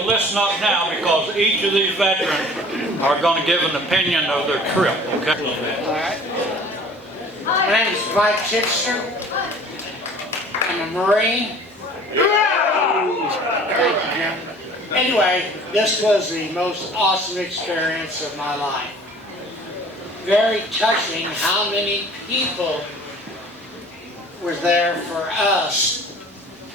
to listen up now because each of these veterans are going to give an opinion of their trip, okay? All right. My name is Mike Chitster. I'm a Marine. Thank you, Jim. Anyway, this was the most awesome experience of my life. Very touching how many people were there for us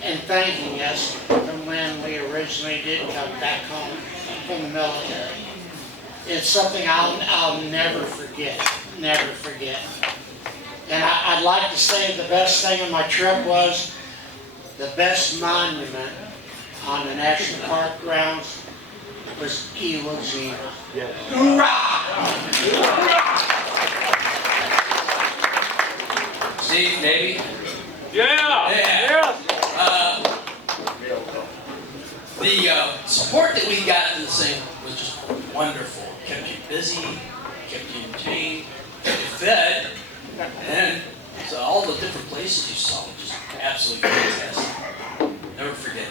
and thanking us from when we originally did come back home from the military. It's something I'll never forget, never forget. And I'd like to say the best thing on my trip was the best monument on the National Park grounds was Iwo Jima. Yes. Hoorah! Steve, Navy? Yeah! The support that we got in this thing was just wonderful. Kept you busy, kept you entertained, kept you fed, and so all the different places you saw were just absolutely fantastic. Never forget it.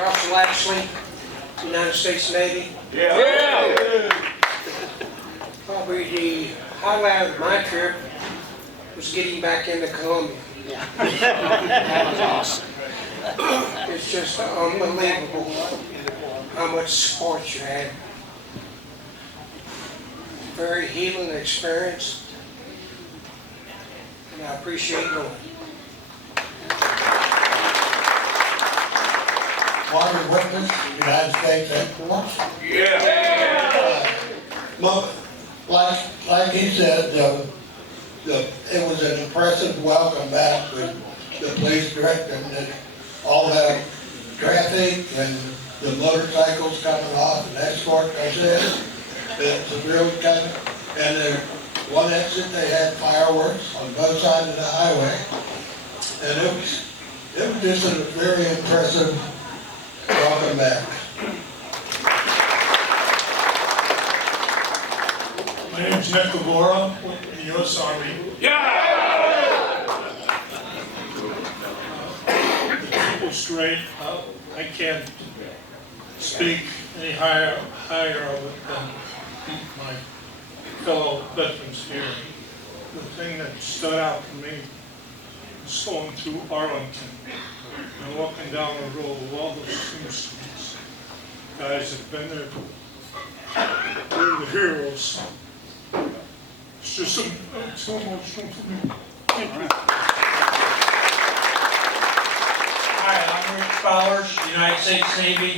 Russell Ashley, United States Navy. Yeah! Probably the highlight of my trip was getting back into Columbia. Yeah. That was awesome. It's just unbelievable how much support you had. Very healing experience, and I appreciate going. Margaret Witness, United States Air Force. Like he said, it was an impressive welcome back with the police director and all that traffic and the motorcycles coming off and escort, I said. It's a real kind of, and then one exit they had fireworks on both sides of the highway. And it was just a very impressive welcome back. My name's Nick Gabora with the U.S. Army. Yeah! The trip was great. I can't speak any higher of it than my fellow veterans here. The thing that stood out for me was going through Arlington and walking down the road with all those tombstones. Guys have been there. They're the heroes. It's just so emotional for me. Thank you. Hi, I'm Rich Bowers, United States Navy.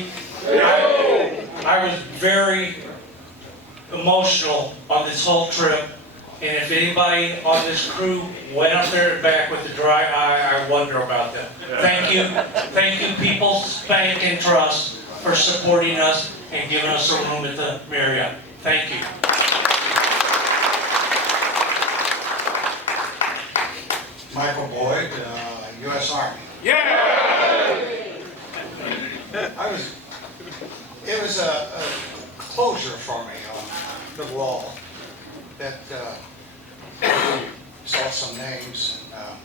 I was very emotional on this whole trip, and if anybody on this crew went up there and back with a dry eye, I wonder about them. Thank you, People's Bank and Trust, for supporting us and giving us a room at the Marriott. Thank you. Michael Boyd, U.S. Army. It was a closure for me on the wall that saw some names and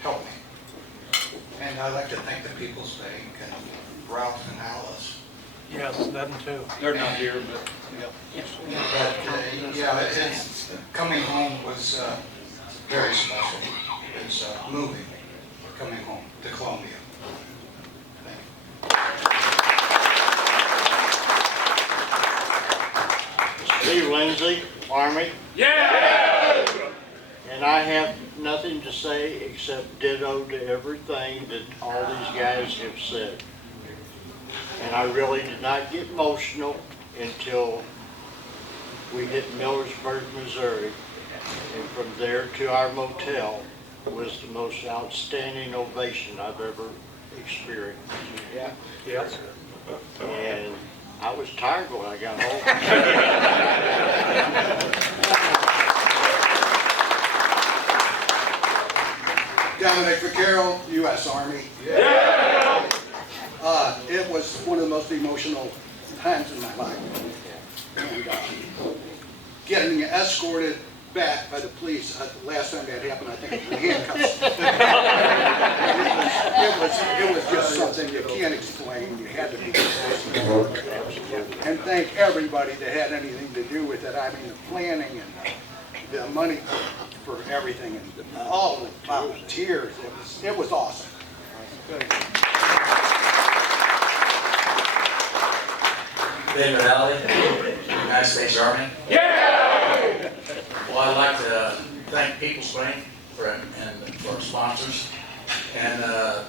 helped me. And I'd like to thank the People's Bank and Ralph and Alice. Yes, them too. They're not here, but But, coming home was very special. It's moving, coming home to Columbia. Steve Lindsay, Army. Yeah! And I have nothing to say except ditto to everything that all these guys have said. And I really did not get emotional until we hit Millersburg, Missouri. And from there to our motel was the most outstanding ovation I've ever experienced. Yeah. And I was tired when I got home. Dominic Vaquero, U.S. Army. It was one of the most emotional times in my life. And, getting escorted back by the police, the last time that happened, I think it was the handcuffs. plane, you had to be close to it. And thank everybody that had anything to do with it. I mean, the planning and the money for everything and all the volunteers. It was awesome. Ben Rinaldi, United States Army. Yeah! Well, I'd like to thank People Spring for our sponsors. And the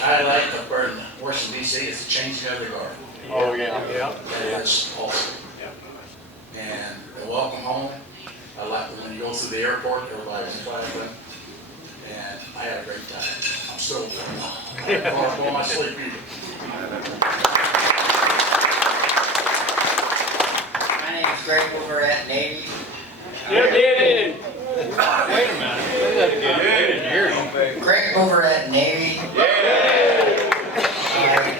highlight up there in Washington, D.C. is the changing of the guard. Oh, yeah. That is awesome. And the welcome home. I like when you go through the airport, everybody's clapping. And I had a great time. I'm still going my sleep. My name is Greg over at Navy. Wait a minute. Say that again. They didn't hear you. Greg over at Navy.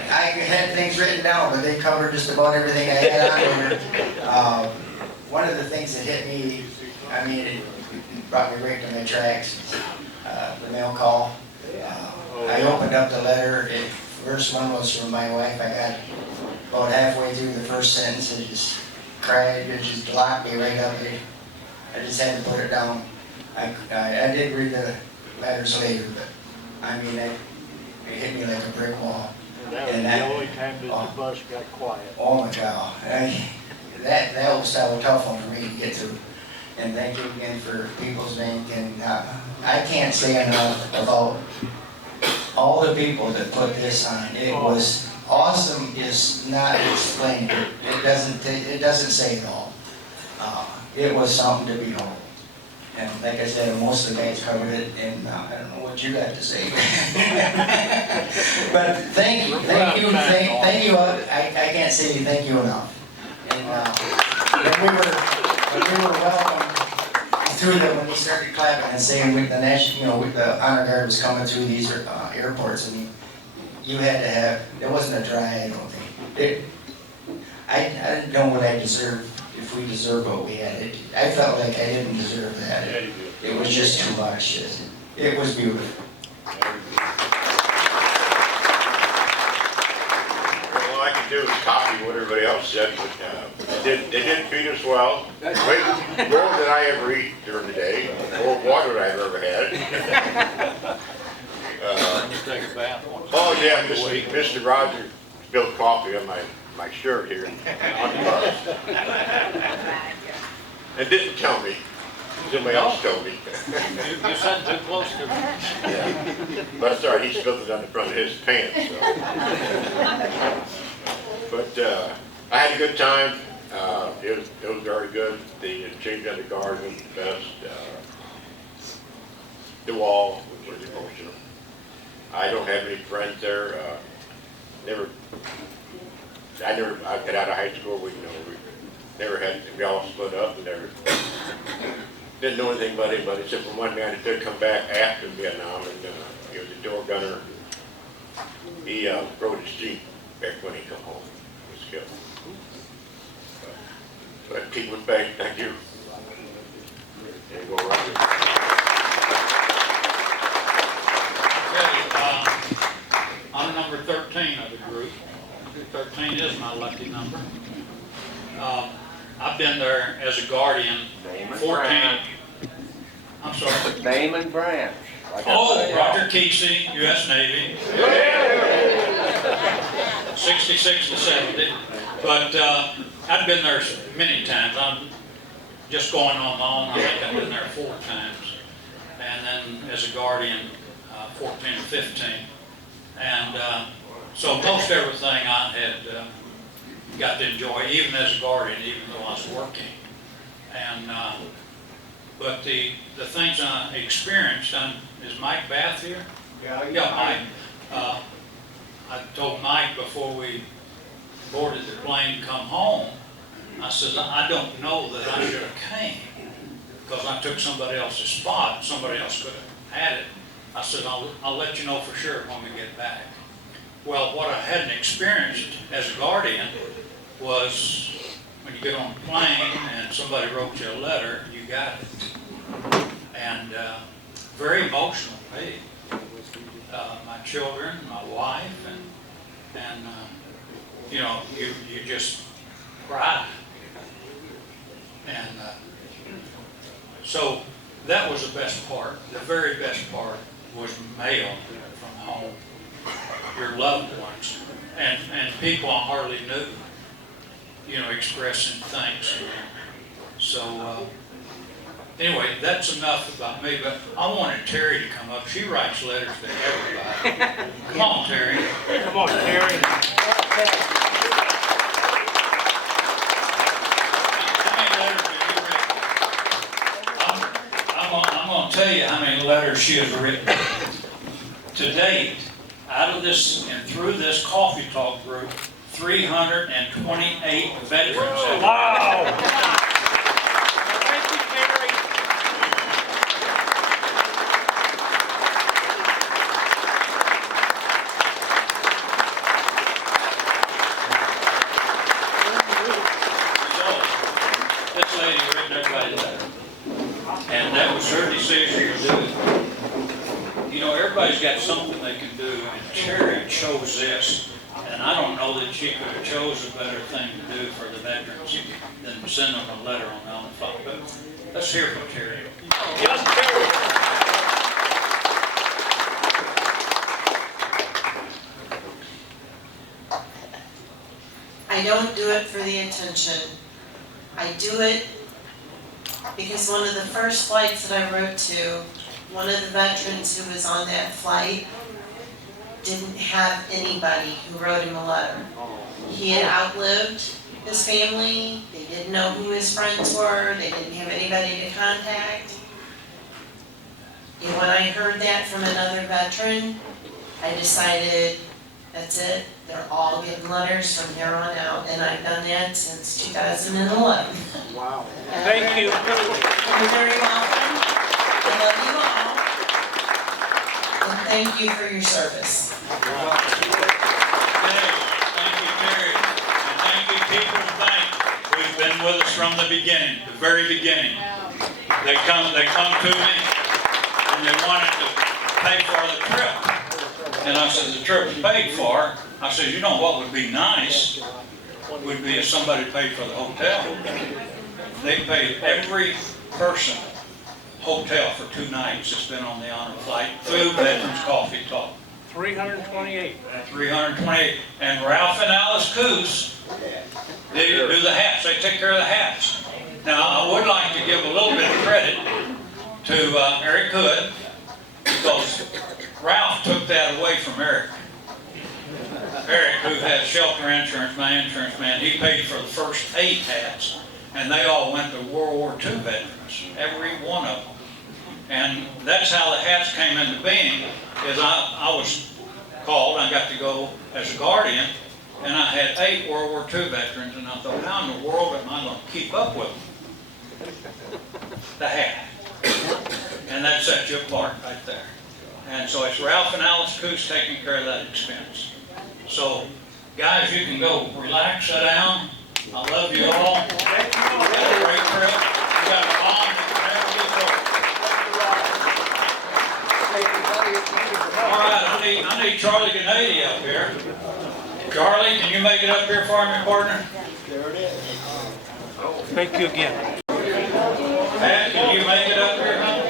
I had things written down, but they covered just about everything I had on here. One of the things that hit me, I mean, it brought me right to my tracks, the mail call. I opened up the letter. First one was from my wife. I got about halfway through the first sentence and just cried. It just locked me right up. I just had to put it down. I did read the letters later, but I mean, it hit me like a brick wall. That was the only time that the bus got quiet. Oh my God. That was a tough one for me to get through. And thank you again for People's Bank. And I can't say enough about all the people that put this on. It was awesome. Is not explained. It doesn't say it all. It was something to behold. And like I said, most of the guys covered it, and I don't know what you got to say. But thank you. I can't say thank you enough. And when we were welcomed through when we started clapping and saying with the national, with the honor guard was coming through these airports, I mean, you had to have. It wasn't a dry. I don't think. I didn't know what I deserved. If we deserve what we had. I felt like I didn't deserve that. It was just too much. It was beautiful. All I can do is copy what everybody else said, but they did treat us well. Way more than I ever eat during the day, more water than I've ever had. Oh yeah, Mr. Rogers spilled coffee on my shirt here on the bus. And didn't tell me. Somebody else told me. You sat too close to me. Yeah. But it's all right, he spilled it on the front of his pants. So. But I had a good time. It was very good. The change on the guard was the best. The wall was emotional. I don't have any friends there. I got out of high school, we never had, we all split up and never, didn't know anything about anybody except for one man that did come back after Vietnam, and he was a door gunner. He rode his Jeep back when he come home, he was killed. But People's Bank, thank you. There you go, Roger. Okay, I'm number 13 of the group. 13 is my lucky number. I've been there as a guardian 14. I'm sorry. Name and branch. Oh, Roger Kesey, U.S. Navy. 66 to 70. But I've been there many times. I'm just going on my own. I think I've been there 4 times. And then as a guardian, 14 and 15. And so most everything I had got to enjoy, even as a guardian, even though I was working. And but the things I experienced, is Mike Bath here? Yeah, Mike. I told Mike before we boarded the plane to come home, I said, I don't know that I should have came because I took somebody else's spot. Somebody else could have had it. I said, I'll let you know for sure when we get back. Well, what I hadn't experienced as a guardian was when you get on a plane and somebody wrote you a letter, you got it. And very emotional, me. My children, my wife, and And, you know, you just cry. And so that was the best part. The very best part was mail from home, your loved ones, and people I hardly knew, you know, expressing thanks. So anyway, that's enough about me, but I wanted Terri to come up. She writes letters to everybody. Come on, Terri. Come on, Terri. How many letters have you written? I'm going to tell you how many letters she has written. To date, out of this and through this coffee talk group, 328 veterans have. Wow. This lady written everybody a letter, and that was her decision to do it. You know, everybody's got something they can do, and Terri chose this, and I don't know that she could have chose a better thing to do for the veterans than send them a letter on the phone. But let's hear from Terri. Yes, Terri. I don't do it for the attention. I do it because one of the first flights that I wrote to, one of the veterans who was on that flight didn't have anybody who wrote him a letter. He had outlived his family, they didn't know who his friends were, they didn't have anybody to contact. And when I heard that from another veteran, I decided, that's it, they're all getting letters from here on out, and I've done that since 2011. Wow. Thank you. You're very welcome. I love you all. And thank you for your service. Thank you, Terri, and thank you, People's Bank, who's been with us from the beginning, the very beginning. They come to me, and they wanted to pay for the trip. And I said, the trip's paid for. I said, you know what would be nice would be if somebody paid for the hotel. They paid every person hotel for 2 nights that's been on the honor flight through Veterans Coffee Talk. 328. 328. And Ralph and Alice Coos, they do the hats. They take care of the hats. Now, I would like to give a little bit of credit to Eric Hood, because Ralph took that away from Eric. Eric, who had shelter insurance, my insurance man, he paid for the first 8 hats, and they all went to World War II veterans, every one of them. And that's how the hats came into being, is I was called, I got to go as a guardian, and I had 8 World War II veterans, and I thought, how in the world am I going to keep up with them? The hat. And that sets you apart right there. And so it's Ralph and Alice Coos taking care of that expense. So, guys, you can go relax, sit down. I love you all. You got a great trip. You got a bomb that can never be broken. All right, I need Charlie Gennady up here. Charlie, can you make it up here for me, partner? There it is. Thank you again. Pat, can you make it up here, huh?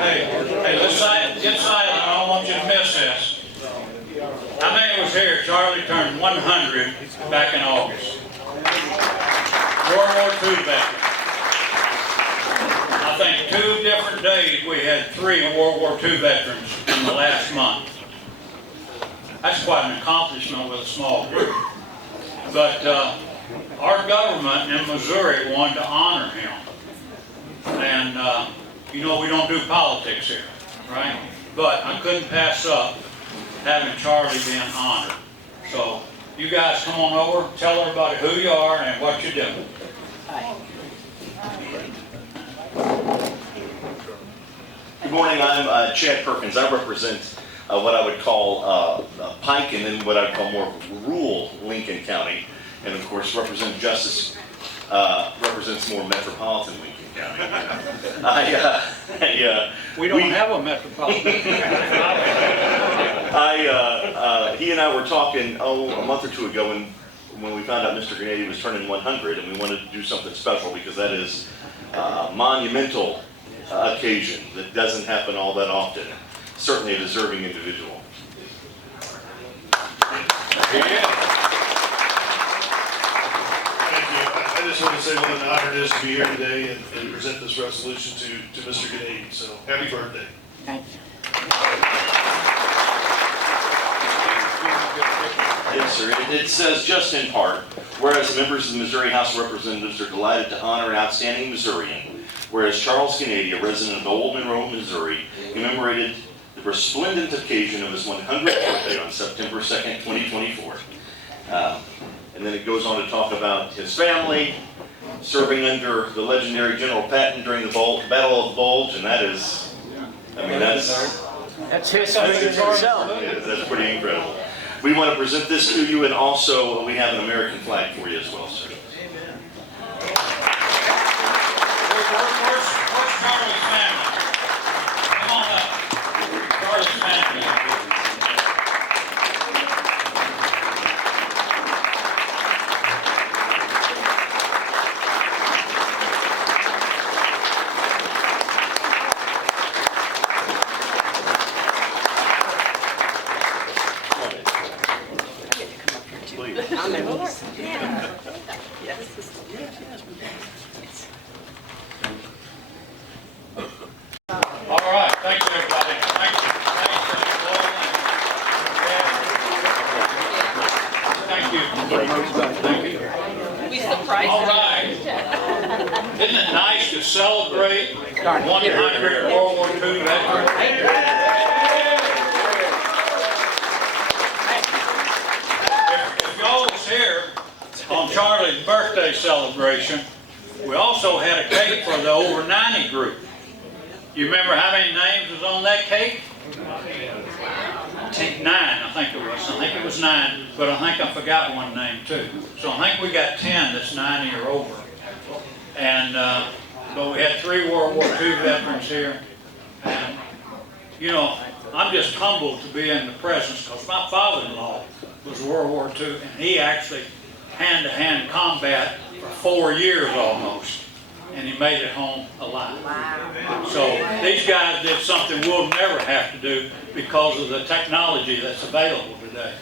Hey, let's get silent. I don't want you to miss this. How many was here? Charlie turned 100 back in August. World War II veteran. I think 2 different days we had 3 World War II veterans in the last month. That's quite an accomplishment with a small group. But our government in Missouri wanted to honor him. And you know, we don't do politics here, right? But I couldn't pass up having Charlie being honored. So you guys come on over, tell everybody who you are and what you're doing. Good morning, I'm Chad Perkins. I represent what I would call Pike and then what I'd call more rural Lincoln County. And of course, Representative Justice represents more metropolitan Lincoln County. We don't have a metropolitan. He and I were talking, a month or two ago when we found out Mr. Grenady was turning 100, and we wanted to do something special because that is a monumental occasion that doesn't happen all that often. Certainly a deserving individual. Thank you. I just want to say what an honor it is to be here today and present this resolution to Mr. Grenady. So happy birthday. Thank you. Yes, sir. It says just in part, whereas the members of the Missouri House of Representatives are delighted to honor an outstanding Missourian, whereas Charles Grenady, a resident of Old Monroe, Missouri, commemorated the resplendent occasion of his 100th birthday on September 2nd, 2024. And then it goes on to talk about his family, serving under the legendary General Patton during the Battle of the Bulge, and that is, I mean, that's history itself. That's pretty incredible. We want to present this to you, and also we have an American flag for you as well, sir. Where's Charlie's family? Come on up. Charlie's family. All right, thank you, everybody. Thank you. Thank you. We surprised All right. Isn't it nice to celebrate 100 World War II veterans? If y'all was here on Charlie's birthday celebration, we also had a cake for the over 90 group. You remember how many names was on that cake? 9, I think it was. I think it was 9, but I think I forgot one name too. So I think we got 10 that's 90 or over. And but we had 3 World War II veterans here. And you know, I'm just humbled to be in the presence because my father-in-law was World War II, and he actually hand-to-hand combat for 4 years almost. And he made it home alive. Wow. So these guys did something we'll never have to do because of the technology that's available today.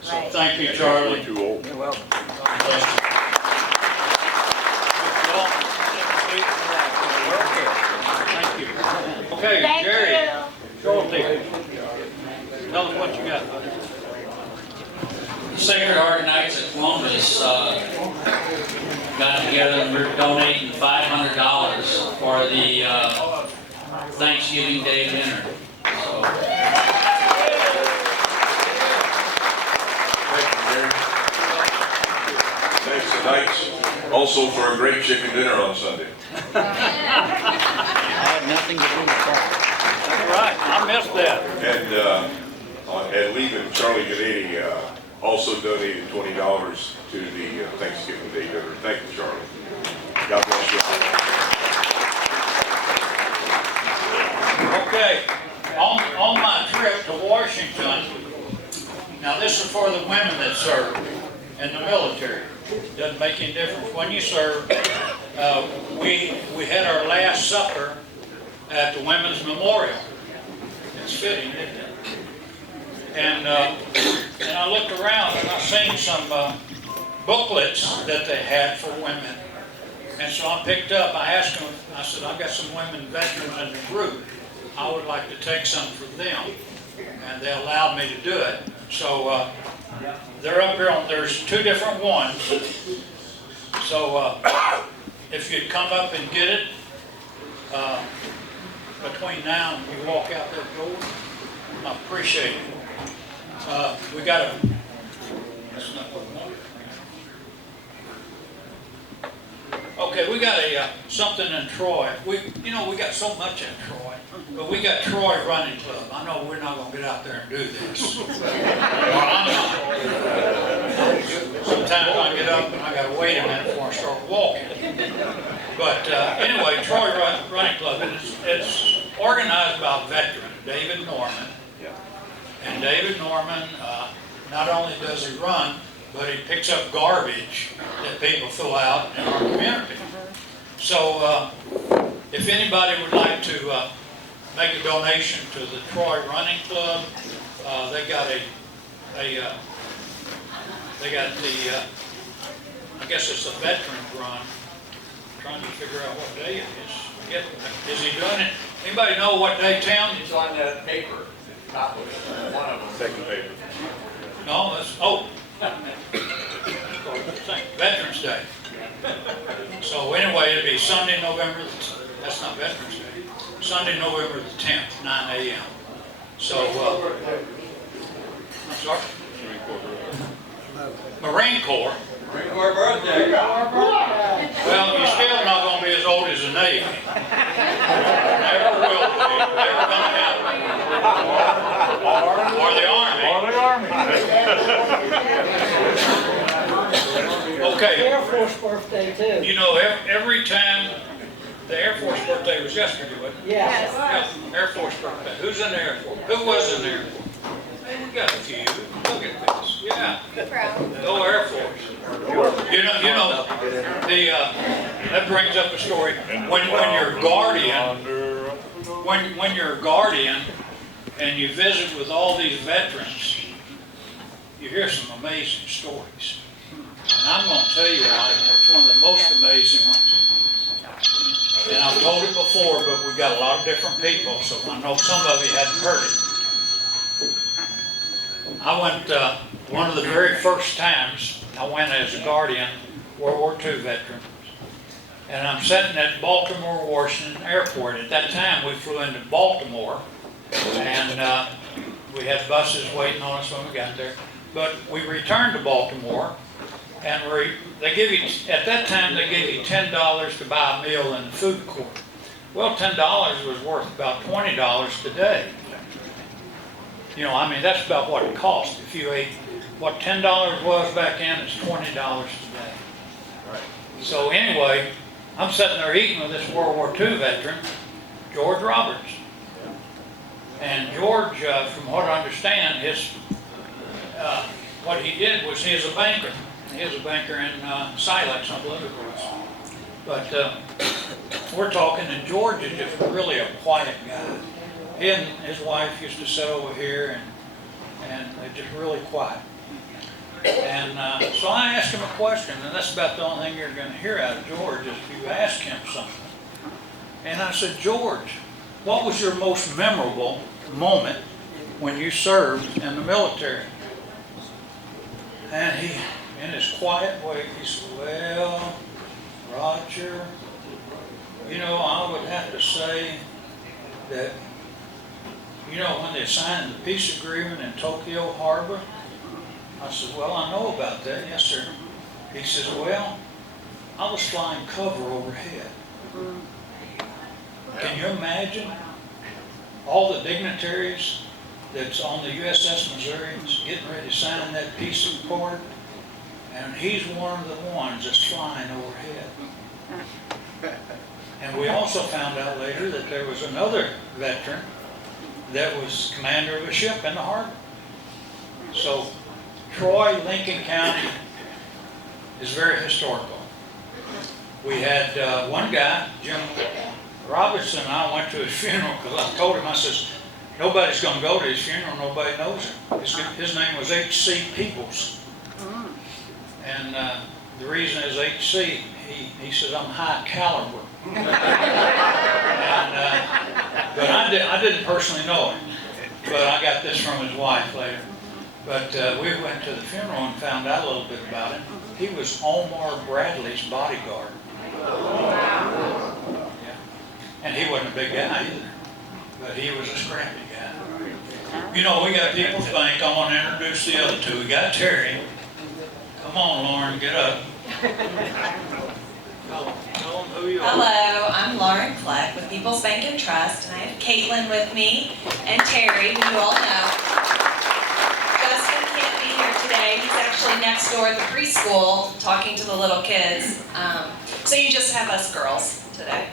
So thank you, Charlie. Too old. You're welcome. Thank you. Okay, Jerry. Schulte. Tell us what you got. Sacred Heart Knights at Columbus got together and we're donating $500 for the Thanksgiving Day dinner. So. Thanks to Knights also for a great chicken dinner on Sunday. I had nothing to do with that. That's right. I missed that. And leaving, Charlie Grenady also donated $20 to the Thanksgiving Day dinner. Thank you, Charlie. God bless you. Okay, on my trip to Washington, now this is for the women that serve in the military. Doesn't make any difference when you serve. We had our last supper at the Women's Memorial. It's fitting, isn't it? And I looked around and I seen some booklets that they had for women. And so I picked up, I asked them, I said, I've got some women veterans in the group. I would like to take some for them. And they allowed me to do it. So they're up here on, there's 2 different ones. So if you'd come up and get it between now and you walk out that door, I appreciate it. We got a, that's not got a, something in Troy. We got so much in Troy, but we got Troy Running Club. I know we're not gonna get out there and do this. Or I'm not. Sometimes I get up and I gotta wait a minute before I start walking. But anyway, Troy Running Club, it's organized by a veteran, David Norman. And David Norman, not only does he run, but he picks up garbage that people throw out in our community. So if anybody would like to make a donation to the Troy Running Club, they got I guess it's a veterans run. I'm trying to figure out what day it is. Is he doing it? Anybody know what day, Tim? It's on the paper, top of it, one of them. Second paper. No, that's, Veterans Day. So anyway, it'll be Sunday, that's not Veterans Day, Sunday, November the 10th, 9 a.m. So, I'm sorry? Marine Corps. Marine Corps birthday. Well, you're still not going to be as old as the Navy. Never will be. Never going to happen. Or the Army. Okay. Air Force birthday too. You know, every time, the Air Force birthday was yesterday, wasn't it? Yes. Yeah, Air Force birthday. Who's in the Air Force? Who was in the Air Force? Hey, we got a few. Look at this. Yeah. Go Air Force. You know, that brings up a story. When you're a guardian, and you visit with all these veterans, you hear some amazing stories. And I'm going to tell you it's one of the most amazing ones. And I've told it before, but we've got a lot of different people, so I know some of you hadn't heard it. I went, one of the very first times I went as a guardian, World War II veteran. And I'm sitting at Baltimore Washington Airport. At that time, we flew into Baltimore, and we had buses waiting on us when we got there. But we returned to Baltimore, and they give you, at that time, they gave you $10 to buy a meal in the food court. Well, $10 was worth about $20 today. You know, I mean, that's about what it cost. If you ate what $10 was back then, it's $20 today. So anyway, I'm sitting there eating with this World War II veteran, George Roberts. And George, from what I understand, what he did was he was a banker. He was a banker in Silex, I believe it was. But we're talking, and George is just really a quiet guy. He and his wife used to sit over here, and they're just really quiet. And so I asked him a question, and that's about the only thing you're going to hear out of George is if you ask him something. And I said, George, what was your most memorable moment when you served in the military? And he, in his quiet way, he said, well, Roger, you know, I would have to say that, you know, when they signed the peace agreement in Tokyo Harbor, I said, well, I know about that. Yes, sir. He says, well, I was flying cover overhead. Can you imagine all the dignitaries that's on the USS Missouri getting ready to sign that peace accord? And he's one of the ones that's flying overhead. And we also found out later that there was another veteran that was commander of a ship in the harbor. So Troy, Lincoln County is very historical. We had one guy, Jim Robertson, and I went to his funeral because I told him, I says, nobody's going to go to his funeral, nobody knows him. His name was H.C. Peoples. And the reason is H.C., he says, I'm high caliber. And, but I didn't personally know him, but I got this from his wife later. But we went to the funeral and found out a little bit about him. He was Omar Bradley's bodyguard. Yeah. And he wasn't a big guy either, but he was a scrappy guy. You know, we got people think, I want to introduce the other two. We got Terry. Come on, Lauren, get up. Hello, I'm Lauren Kleck with People's Bank and Trust, and I have Caitlin with me and Terry, who you all know. Justin can't be here today. He's actually next door at the preschool talking to the little kids. So you just have us girls today.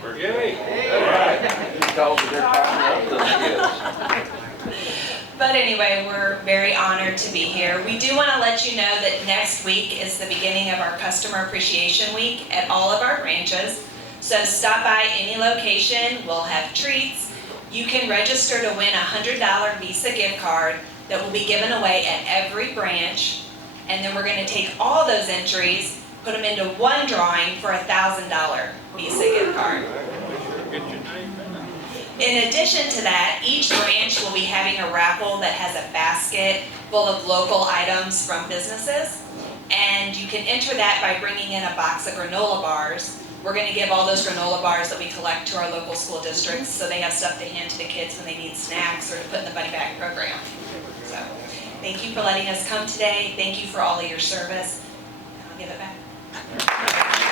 But anyway, we're very honored to be here. We do want to let you know that next week is the beginning of our Customer Appreciation Week at all of our branches. So stop by any location, we'll have treats. You can register to win a $100 Visa gift card that will be given away at every branch. And then we're going to take all those entries, put them into one drawing for a $1,000 Visa gift card. In addition to that, each branch will be having a raffle that has a basket full of local items from businesses. And you can enter that by bringing in a box of granola bars. We're going to give all those granola bars that we collect to our local school districts so they have stuff to hand to the kids when they need snacks or to put in the Buddy Bag program. So, thank you for letting us come today. Thank you for all of your service. And I'll give it back.